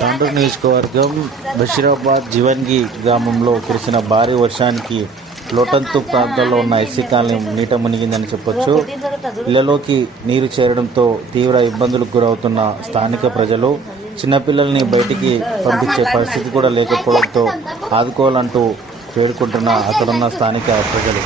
తాండూరు నియోజకవర్గం బషీరాబాద్ జీవన్గి గ్రామంలో కురిసిన భారీ వర్షానికి లోటంతు ప్రాంతాల్లో ఉన్న ఎస్సీ కాలనీ నీట మునిగిందని చెప్పొచ్చు. ఇళ్లలోకి నీరు చేరడంతో తీవ్ర ఇబ్బందులకు గురవుతున్న స్థానిక ప్రజలు చిన్నపిల్లల్ని బయటికి పంపించే పరిస్థితి కూడా లేకపోవడంతో ఆదుకోవాలంటూ వేడుకుంటున్న అక్కడున్న స్థానిక ప్రజలు.